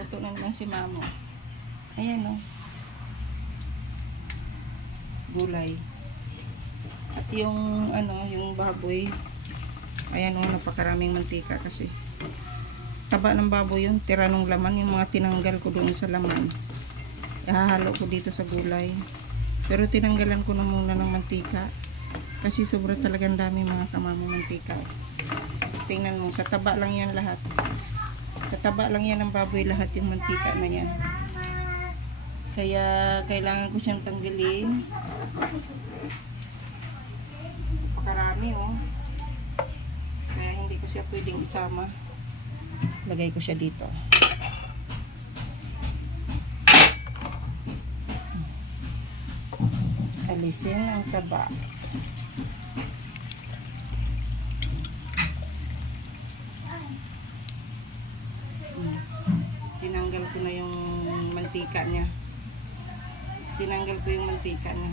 Nagluluto na naman si Mamo. Ayan o. Gulay. At yung yung baboy. Ayan o, napakaraming mantika kasi. Taba ng baboy yun. Tira ng laman. Yung mga tinanggal ko doon sa laman. Ihahalo ko dito sa gulay. Pero tinanggalan ko na muna ng mantika. Kasi sobra talagang dami mga kamamo mantika. Tingnan mo, sa taba lang yan lahat. Sa taba lang yan ng baboy lahat yung mantika na yan. Kaya kailangan ko siyang tanggalin. Pakarami oh. Kaya hindi ko siya pwedeng isama. Lagay ko siya dito. Alisin ang taba. Tinanggal ko na yung mantika niya. Tinanggal ko yung mantika niya.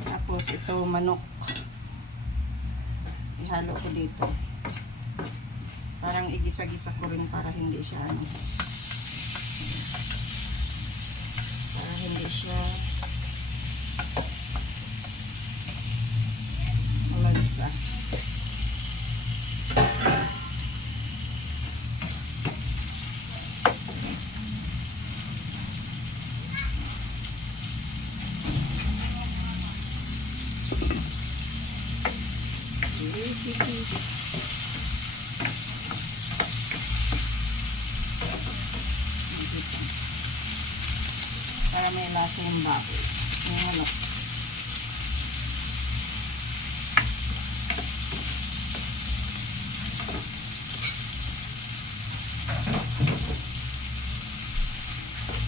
Tapos ito manok. Ihalo ko dito. Parang igisa-gisa ko rin para hindi siya para hindi siya malansa. Para may lasa yung baboy. Yung manok.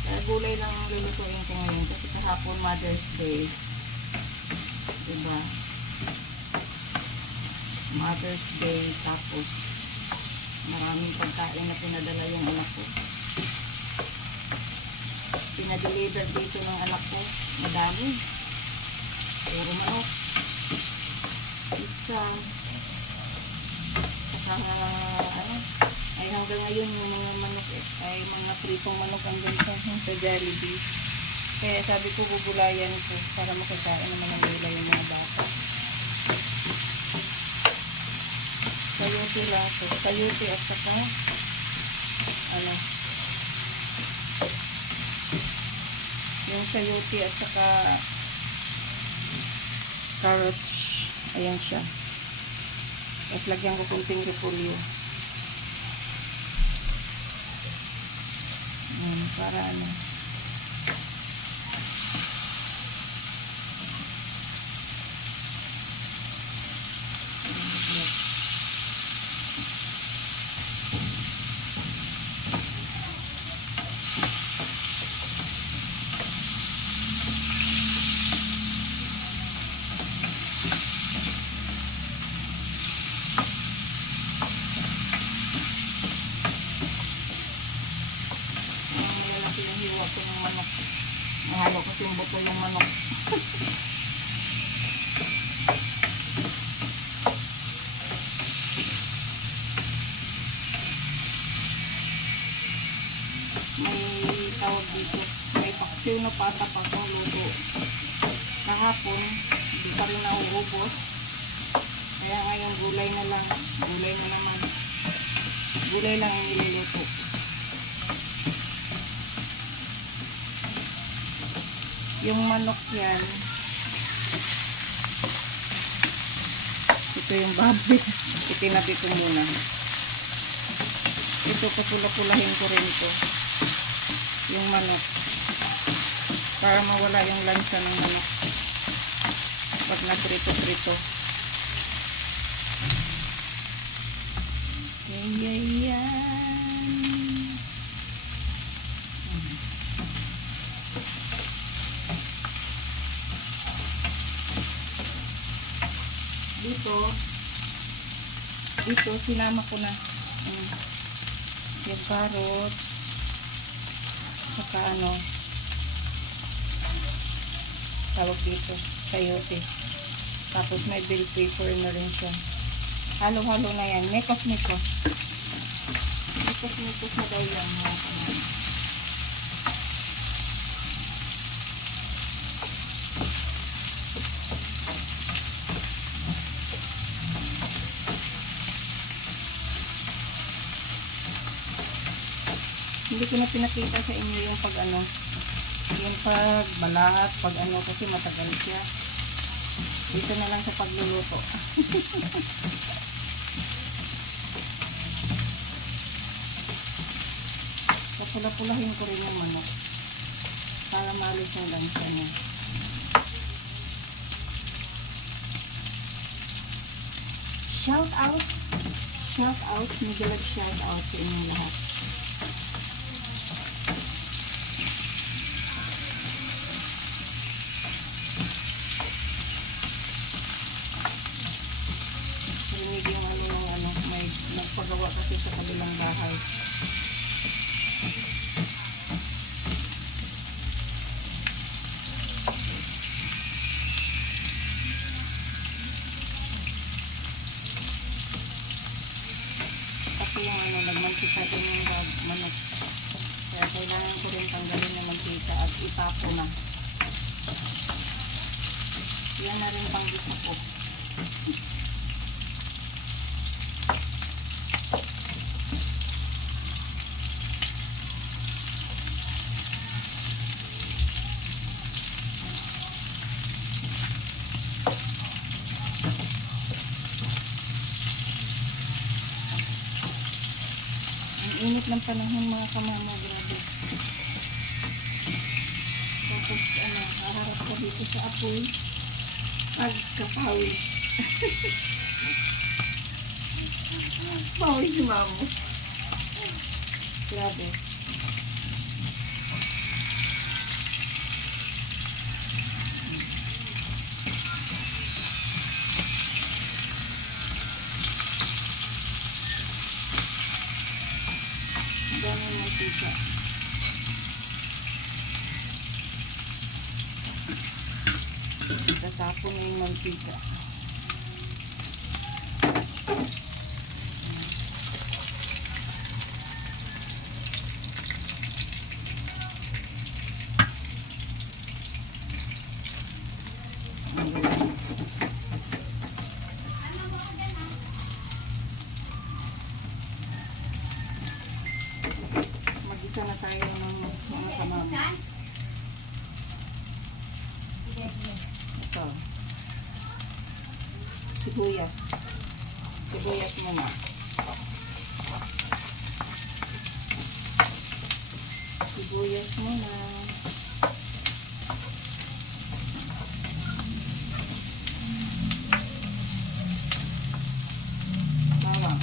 Kaya gulay lang ang lulutuin ko ngayon kasi kahapon Mother's Day. Diba? Mother's Day, tapos maraming pagkain na pinadala yung anak ko. Pinadeliver dito ng anak ko. Madami. Puro manok. Pizza. Saka ay hanggang ngayon yung mga manok ay mga pritong manok ang ganito sa Jollibee. Kaya sabi ko gugulayan ko para makakain naman ng gulay yung mga bata. Sayote laso. Sayote at saka yung sayote at saka carrots. Ayan siya. At lagyan ko kunting repolyo. Para hiwa ko ng manok. Nahalo ko yung buto yung manok. May tawag dito. May paksiw na pata pa kung luto. Kahapon, hindi pa rin nauubos. Kaya ngayon gulay na lang. Gulay na naman. Gulay lang ang niluluto. Yung manok yan, ito yung baboy. Itinabi ko muna. Ito, papula-pulahin ko rin ito. Yung manok. Para mawala yung lansa ng manok. Pag naprito-prito. Ayan. Dito sinama ko na yung carrot saka tawag dito sayote, tapos may bell pepper na rin siya. Halo-halo na yan, mekos. Ito Mintos na daw yan mga kamay. Hindi ko na pinakita sa inyo yung pag ano, yung pag balahat, pag ano, kasi matagal siya. Dito na lang sa pagluluto. Papula-pulahin ko rin yung manok para malis yung lansa niya. Shout out, Miguel, shout out sa inyong lahat. Rinig yung may nagpagawa kasi sa kabilang bahay. Kasi yung nagmantika din yung manok. Kaya kailangan ko rin tanggalin yung mantika at itapo na. Yan na rin pang gisa ko. Init ng panahon mga kamamo, grabe. Tapos haharap ka dito sa apoy, pagkapawis. Pawis si mamo. Grabe. Dami ng mantika. Tatapon na yung mantika. Mag-isa na tayo ng mga kamamo. Ito. Sibuyas. Sibuyas muna. Sibuyas muna. Bawang.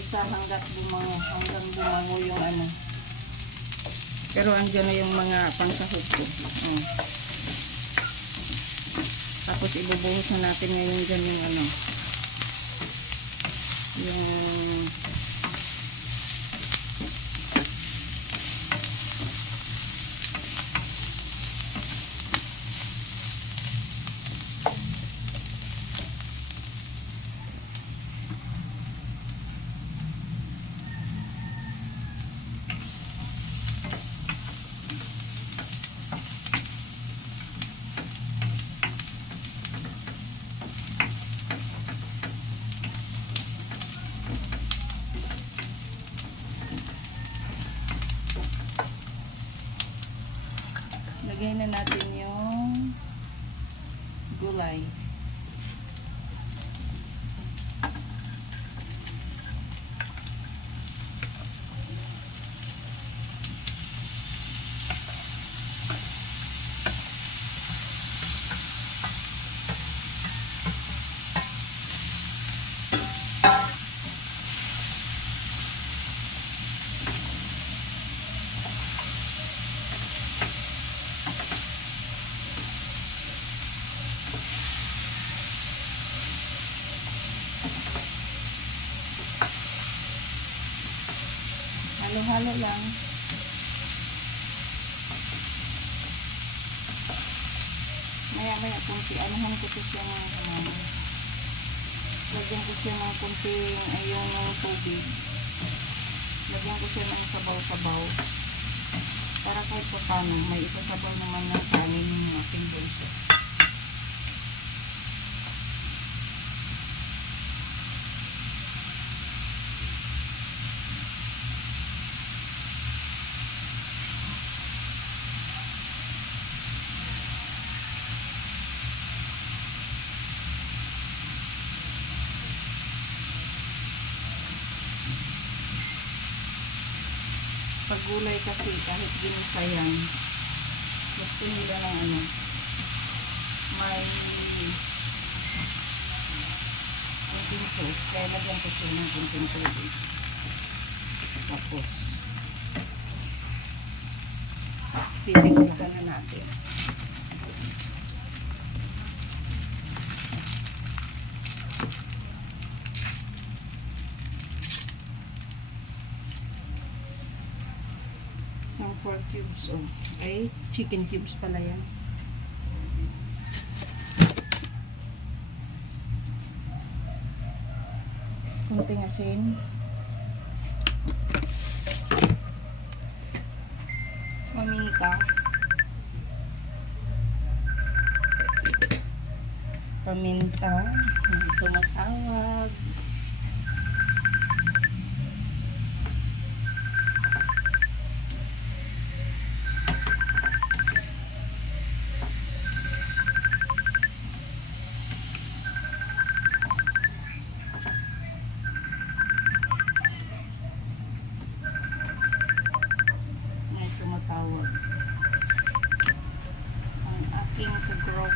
Isa hanggang bumango yung ano. Pero andyan na yung mga pansahog ko. Tapos ibubuhos na natin ngayon dyan yung ano. Yung lagay na natin yung gulay. Halo-halo lang. Maya kunti, anuhan ko to siya mga kamama. Lagyan ko siya ng kunting yung tubig. Lagyan ko siya ng sabaw-sabaw. Para kahit pa paano, may isasabaw naman ng kanin yung ating bunso. Pag gulay kasi kahit ginisa yan, gusto nila ng may kunting sauce, kaya lagyan ko siya ng kunting tubig. Tapos titimplahan na natin. Isang 4 cubes ay chicken cubes pala yan. Kunting asin, paminta, hindi tumatawag. Ang aking kagroup.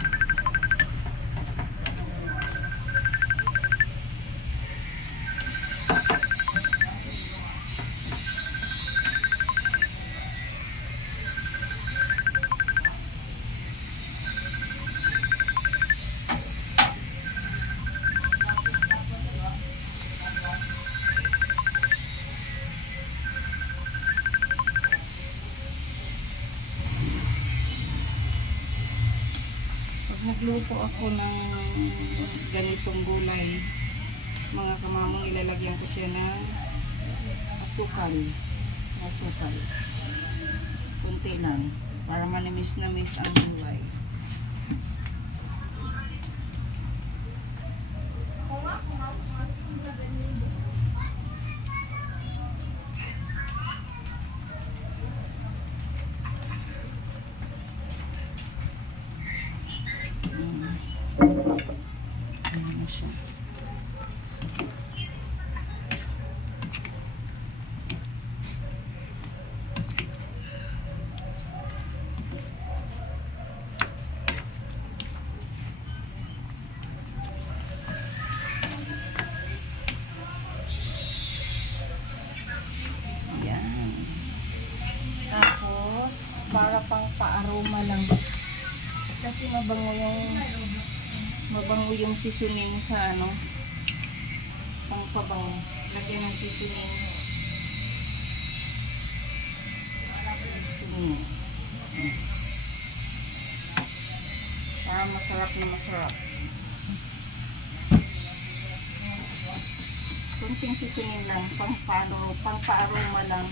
Nagluto ako ng ganitong gulay, mga kamamong, ilalagyan ko siya ng asukal. Kunti lang para manimis-namis ang gulay. Ayan na siya. Ayan. Tapos, para pang paaroma lang. Kasi mabango yung seasoning sa pangpabango. Lagyan ng seasoning. Para masarap na masarap. Kunting seasoning lang, pangpa-aroma lang.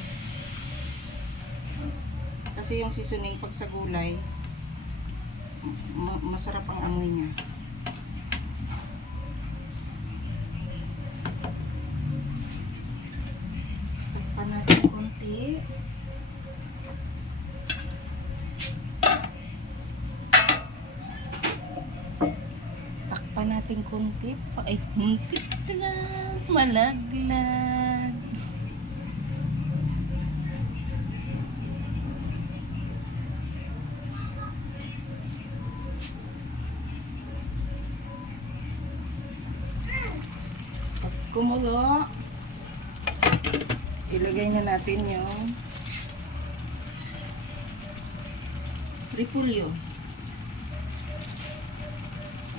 Kasi yung seasoning pag sa gulay, masarap ang amoy niya. Takpan natin konti. Takpan natin konti. Ay, konti lang. Malaglag. Kumulo, ilagay na natin yung repolyo.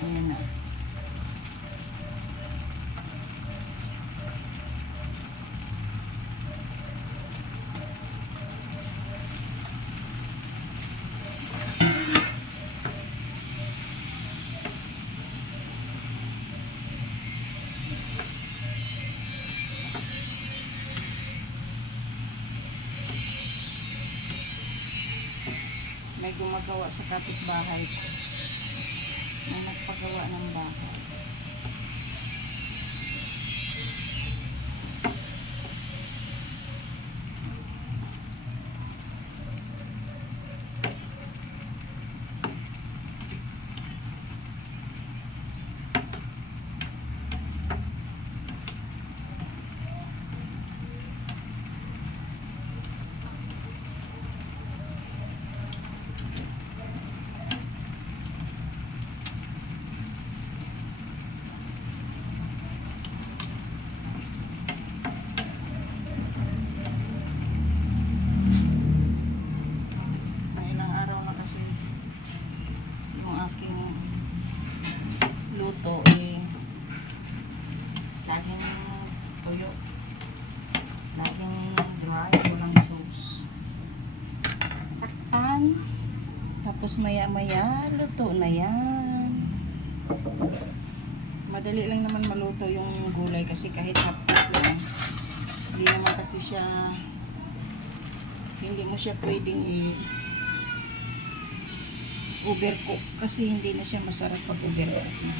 Ayan na. may gumagawa sa kapitbahay ko. May nagpagawa ng bahay. Luto laging tuyo, laging dry, walang sauce. Takpan, tapos maya maya luto na yan. Madali lang naman maluto yung gulay kasi kahit hapot lang, hindi naman kasi siya, hindi mo siya pwedeng overcook kasi hindi na siya masarap pag overcook na.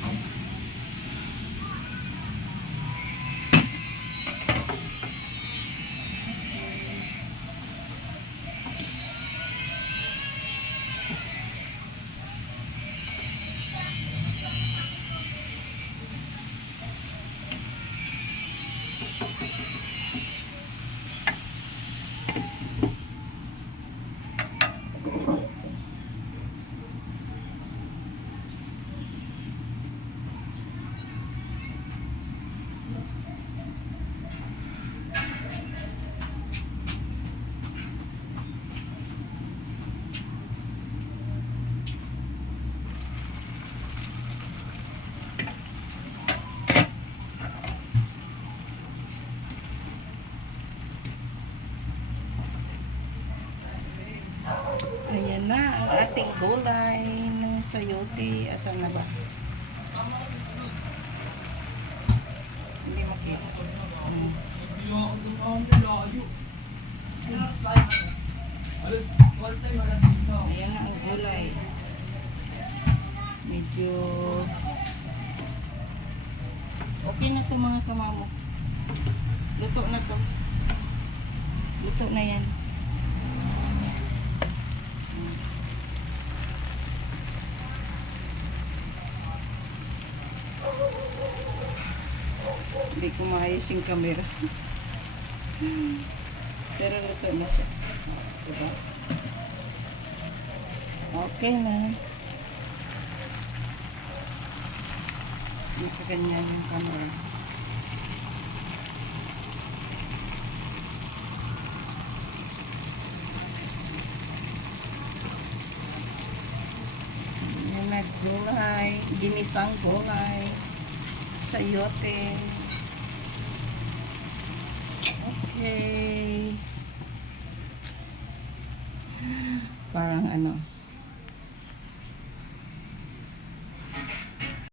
Ayan na ang ating gulay ng sayote. Asan na ba? Hindi makita. Ayan na ang gulay. Medyo okay na to mga kamamo. Luto na to. Luto na yan. Hindi ko maayos yung camera. Pero luto na siya. Diba? Okay na. Hindi ka ganyan yung camera. Yan na gulay. Ginisang gulay. Sayote. Okay. Parang ano,